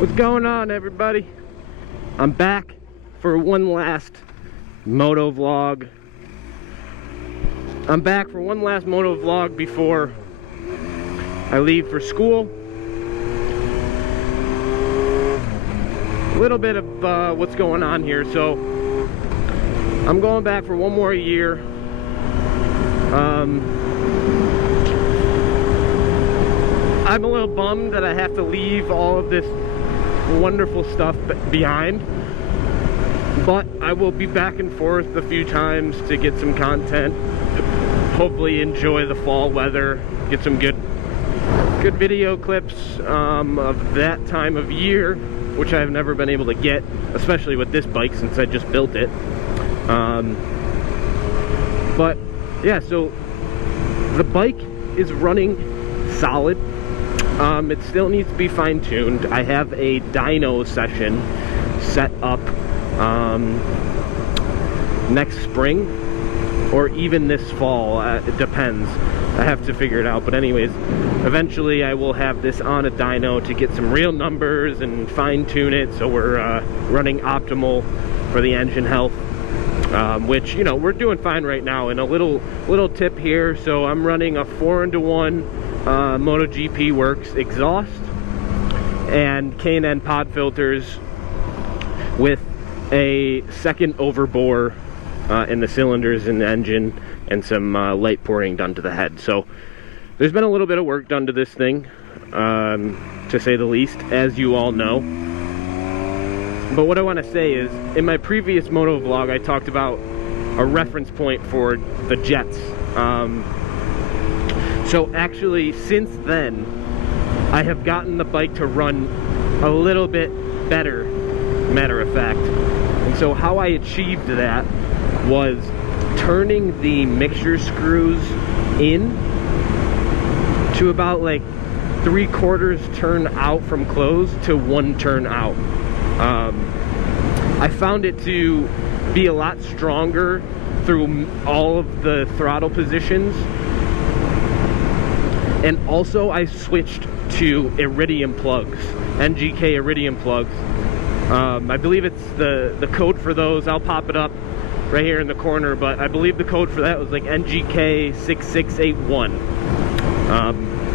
What's going on, everybody? I'm back for one last moto vlog. I'm back for one last moto vlog before I leave for school. A little bit of what's going on here. So I'm going back for one more year. I'm a little bummed that I have to leave all of this wonderful stuff behind, but I will be back and forth a few times to get some content. Hopefully enjoy the fall weather, get some good video clips of that time of year, which I've never been able to get, especially with this bike since I just built it. But yeah, so the bike is running solid. It still needs to be fine-tuned. I have a dyno session set up next spring or even this fall. It depends. I have to figure it out. But anyways, eventually I will have this on a dyno to get some real numbers and fine-tune it so we're running optimal for the engine health. Which, you know, we're doing fine right now. And a little tip here, so I'm running a 4-to-1 MotoGP Works exhaust and K&N pod filters with a second overbore in the cylinders in the engine and some light pouring done to the head. So there's been a little bit of work done to this thing, to say the least, as you all know. But what I want to say is, in my previous moto vlog, I talked about a reference point for the jets. So actually, since then, I have gotten the bike to run a little bit better, matter of fact. And so how I achieved that was turning the mixture screws in to about like 3/4 turn out from close to 1 turn out. I found it to be a lot stronger through all of the throttle positions. And also I switched to iridium plugs, NGK iridium plugs. I believe it's the code for those. I'll pop it up right here in the corner, but I believe the code for that was like NGK 6681.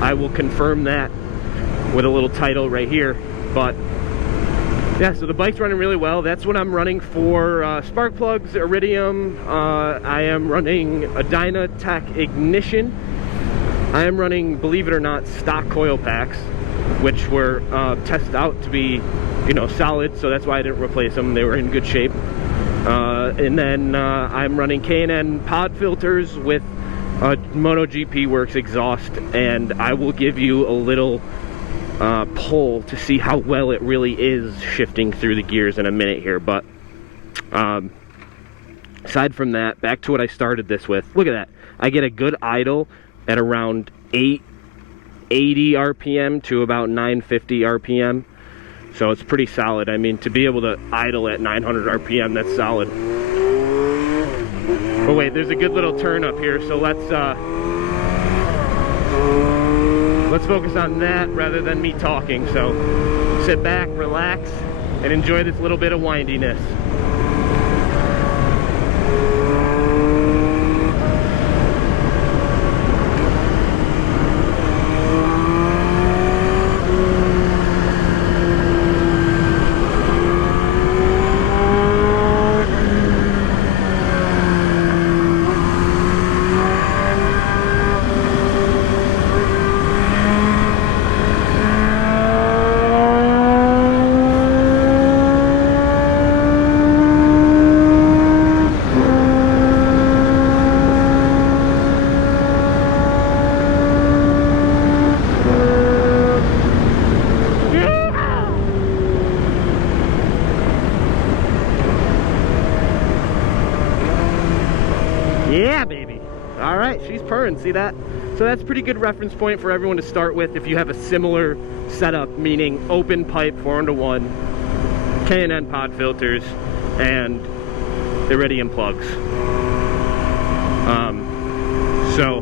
I will confirm that with a little title right here. But yeah, so the bike's running really well. That's what I'm running for spark plugs, iridium. I am running a Dynatech ignition. I am running, believe it or not, stock coil packs, which were tested out to be, you know, solid, so that's why I didn't replace them. They were in good shape. And then I'm running K&N pod filters with a MotoGP Works exhaust, and I will give you a little pull to see how well it really is shifting through the gears in a minute here. But aside from that, back to what I started this with. Look at that. I get a good idle at around 880 RPM to about 950 RPM. So it's pretty solid. I mean, to be able to idle at 900 RPM, that's solid. But wait, there's a good little turn up here, so let's focus on that rather than me talking. So sit back, relax, and enjoy this little bit of windiness. Yeah, baby. All right, she's purring, see that? So that's a pretty good reference point for everyone to start with if you have a similar setup, meaning open pipe 4-to-1, K&N pod filters, and iridium plugs. So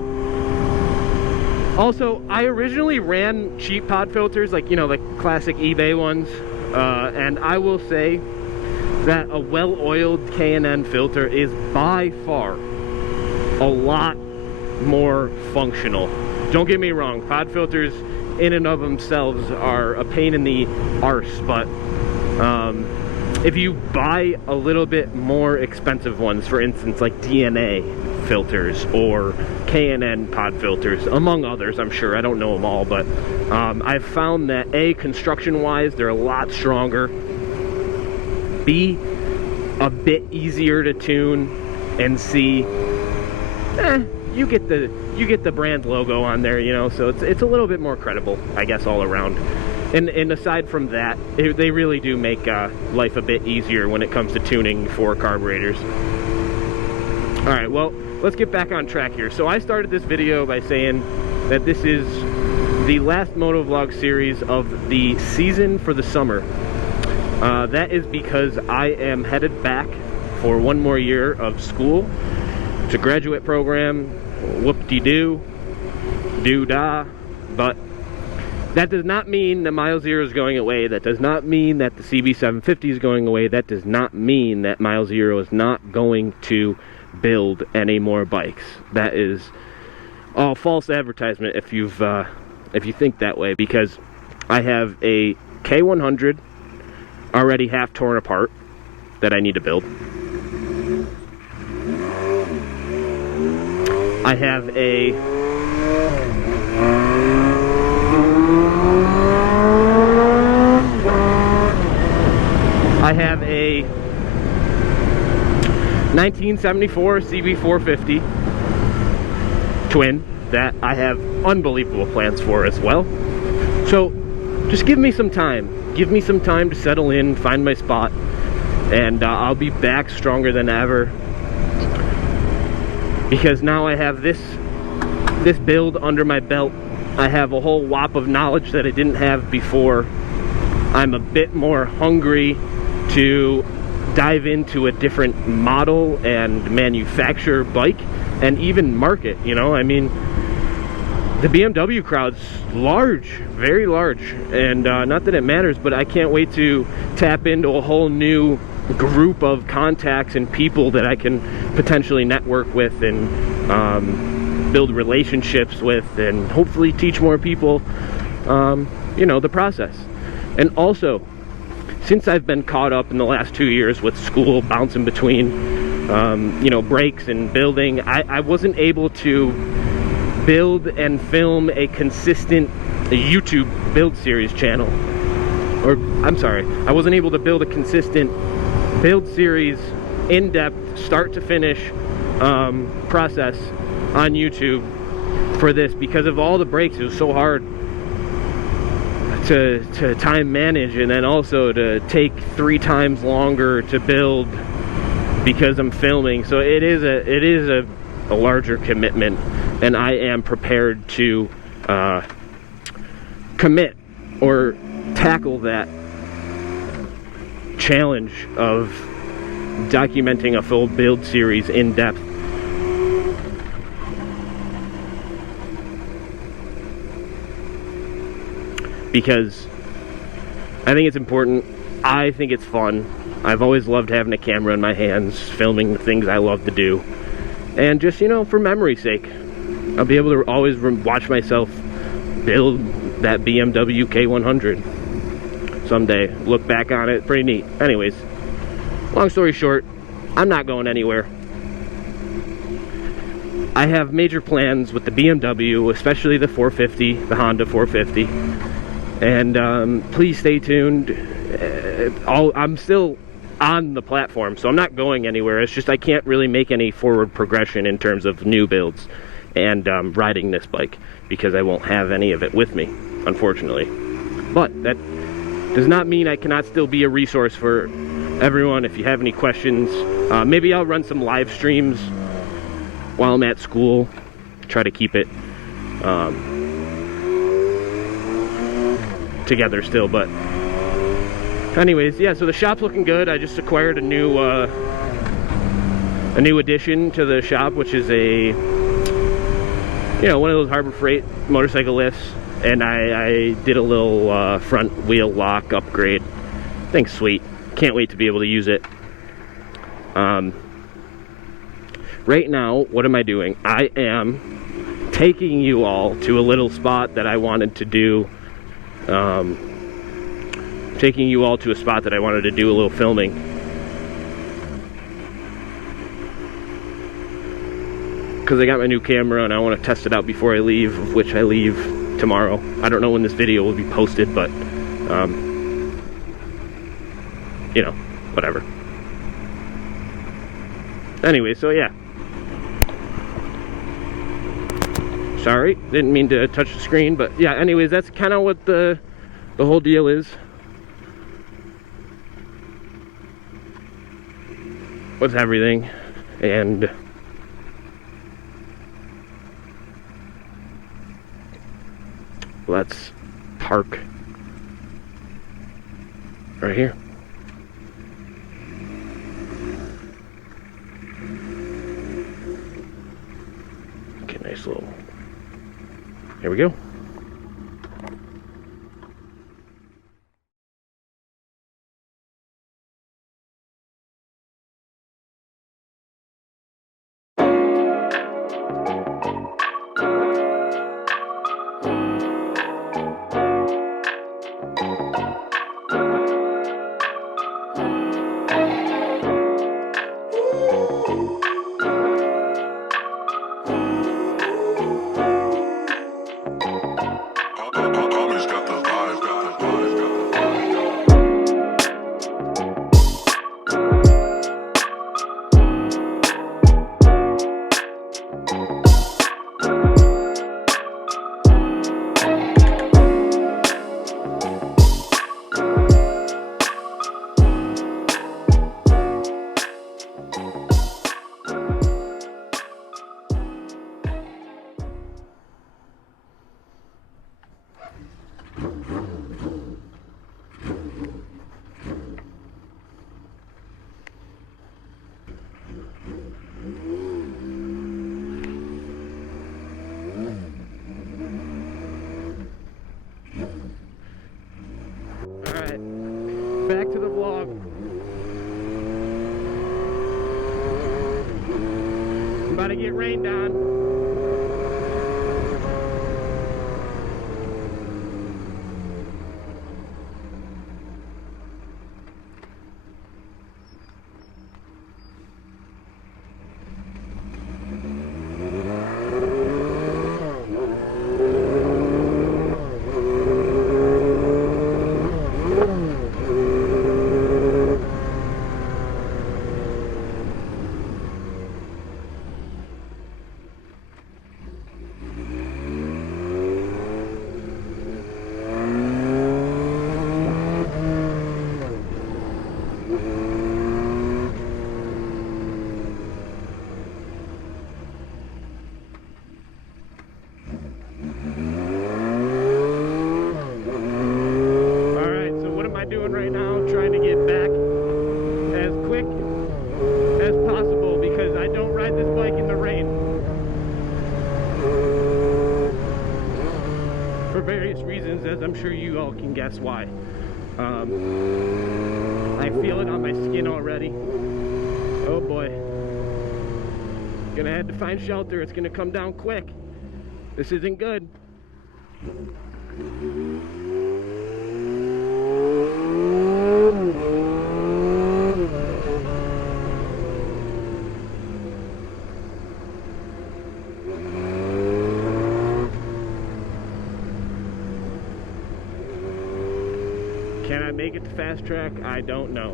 Also, I originally ran cheap pod filters, like, you know, the classic eBay ones, and I will say that a well-oiled K&N filter is by far a lot more functional. Don't get me wrong, pod filters in and of themselves are a pain in the arse, but if you buy a little bit more expensive ones, for instance like DNA filters or K&N pod filters, among others, I'm sure, I don't know them all, but I've found that A, construction wise they're a lot stronger, B, a bit easier to tune, and C, you get the brand logo on there, you know, so it's a little bit more credible, I guess, all around. And aside from that, they really do make life a bit easier when it comes to tuning for carburetors. Alright, well, let's get back on track here. So I started this video by saying that this is the last motovlog series of the season for the summer. That is because I am headed back for one more year of school. It's a graduate program, whoop-de-doo, doo-dah, but that does not mean that milezero is going away. That does not mean that the CB750 is going away. That does not mean that milezero is not going to build any more bikes. That is all false advertisement if you think that way, because I have a K100 already half torn apart that I need to build. I have a I have a 1974 CB450 twin that I have unbelievable plans for as well. So just give me some time. Give me some time to settle in, find my spot, and I'll be back stronger than ever. Because now I have this build under my belt. I have a whole whop of knowledge that I didn't have before. I'm a bit more hungry to dive into a different model and manufacture bike and even market, you know. I mean, the BMW crowd's large, very large, and not that it matters, but I can't wait to tap into a whole new group of contacts and people that I can potentially network with and build relationships with, and hopefully teach more people, you know, the process. And also, since I've been caught up in the last 2 years with school, bouncing between, you know, breaks and building, I wasn't able to build and film a consistent YouTube build series channel. Or, I'm sorry, I wasn't able to build a consistent build series, in-depth, start to finish process on YouTube for this because of all the breaks. It was so hard to time manage, and then also to take 3 times longer to build because I'm filming. So it is a larger commitment, and I am prepared to commit or tackle that challenge of documenting a full build series in depth. Because I think it's important. I think it's fun. I've always loved having a camera in my hands, filming the things I love to do. And just, you know, for memory's sake, I'll be able to always watch myself build that BMW K100 someday. Look back on it, pretty neat. Anyways, long story short, I'm not going anywhere. I have major plans with the BMW, especially the 450, the Honda 450. And please stay tuned. I'm still on the platform, so I'm not going anywhere. It's just I can't really make any forward progression in terms of new builds and riding this bike because I won't have any of it with me, unfortunately. But that does not mean I cannot still be a resource for everyone. If you have any questions, maybe I'll run some live streams while I'm at school. Try to keep it together still. But anyways, yeah, so the shop's looking good. I just acquired a new addition to the shop, which is a you know, one of those Harbor Freight motorcycle lifts, and I did a little front wheel lock upgrade. Thing's sweet. Can't wait to be able to use it. Right now, what am I doing? I am taking you all to a little spot that I wanted to do. Taking you all to a spot that I wanted to do a little filming. Because I got my new camera and I want to test it out before I leave, of which I leave tomorrow. I don't know when this video will be posted, but you know, whatever. Anyway, so yeah. Sorry, didn't mean to touch the screen, but yeah, anyways, that's kind of what the whole deal is. With everything, and let's park right here. Okay, nice little, here we go. Back to the vlog. I'm about to get rained on. As I'm sure you all can guess why. I feel it on my skin already. Oh boy. Gonna have to find shelter. It's gonna come down quick. This isn't good. Can I make it to fast track? I don't know.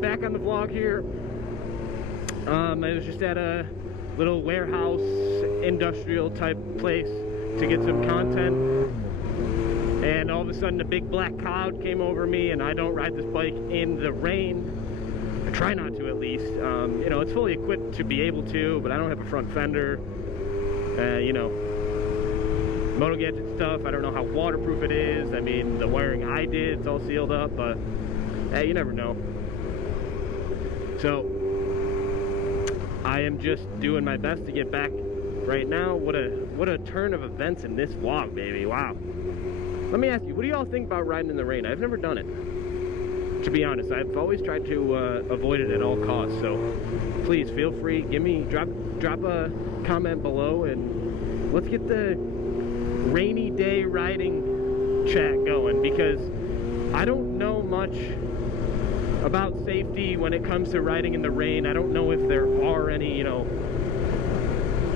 back on the vlog here. I was just at a little warehouse, industrial type place to get some content. And all of a sudden a big black cloud came over me, and I don't ride this bike in the rain. I try not to, at least. You know, it's fully equipped to be able to, but I don't have a front fender. You know, Moto Gadget stuff, I don't know how waterproof it is. I mean, the wiring I did, it's all sealed up, but hey, you never know. So I am just doing my best to get back right now. What a turn of events in this vlog, baby. Wow. Let me ask you, what do y'all think about riding in the rain? I've never done it. To be honest, I've always tried to avoid it at all costs. So please feel free, drop a comment below, and let's get the rainy day riding chat going, because I don't know much about safety when it comes to riding in the rain. I don't know if there are any, you know,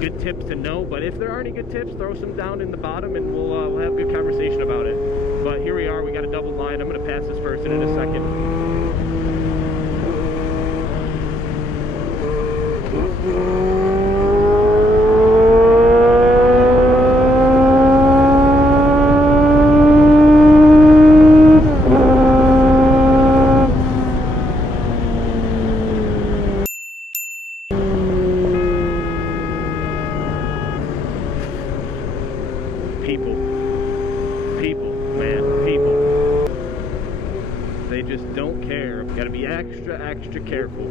good tips to know, but if there are any good tips, throw some down in the bottom and we'll have a good conversation about it. But here we are, we got a double line. I'm going to pass this person in a second. They just don't care. Gotta be extra careful.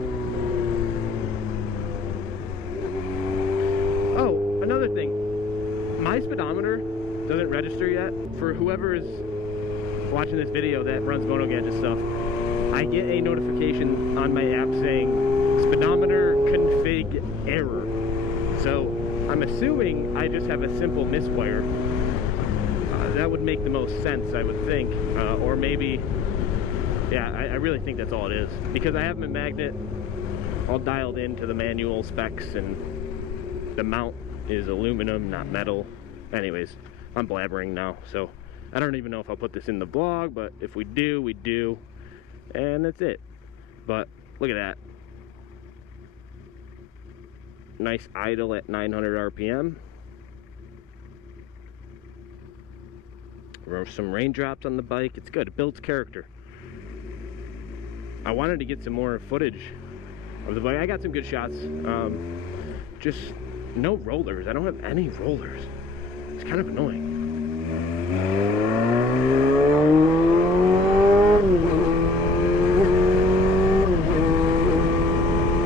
Oh, another thing. My speedometer doesn't register yet. For whoever is watching this video that runs Moto Gadget stuff, I get a notification on my app saying speedometer config error. So I'm assuming I just have a simple miswire. That would make the most sense, I would think. Or maybe, yeah, I really think that's all it is. Because I have my magnet all dialed into the manual specs, and the mount is aluminum, not metal. Anyways, I'm blabbering now, so I don't even know if I'll put this in the vlog, but if we do, we do. And that's it. But look at that. Nice idle at 900 RPM. Some raindrops on the bike. It's good. It builds character. I wanted to get some more footage of the bike. I got some good shots. Just no rollers. I don't have any rollers. It's kind of annoying.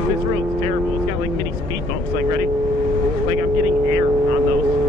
This road's terrible. It's got like mini speed bumps. Like, ready? Like I'm getting air on those.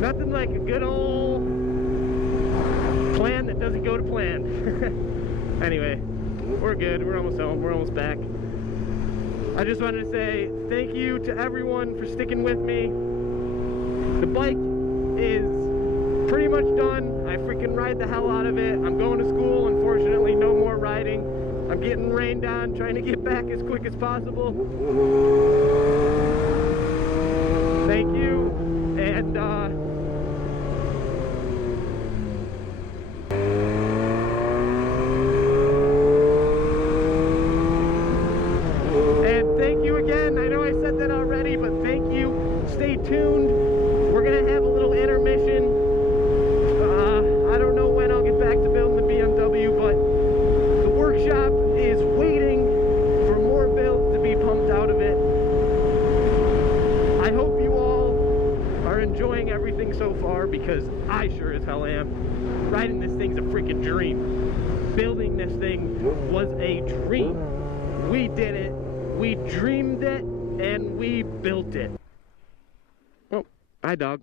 Nothing like a good old plan that doesn't go to plan. Anyway, we're good. We're almost home. We're almost back. I just wanted to say thank you to everyone for sticking with me. The bike is pretty much done. I freaking ride the hell out of it. I'm going to school. Unfortunately, no more riding. I'm getting rained on, trying to get back as quick as possible. Thank you. And thank you again. I know I said that already, but thank you. Stay tuned. We're gonna have a little intermission. I don't know when I'll get back to building the BMW, but the workshop is waiting for more builds to be pumped out of it. I hope you all are enjoying everything so far, because I sure as hell am. Riding this thing's a freaking dream. Building this thing was a dream. We did it. We dreamed it, and we built it. Oh, hi, dog.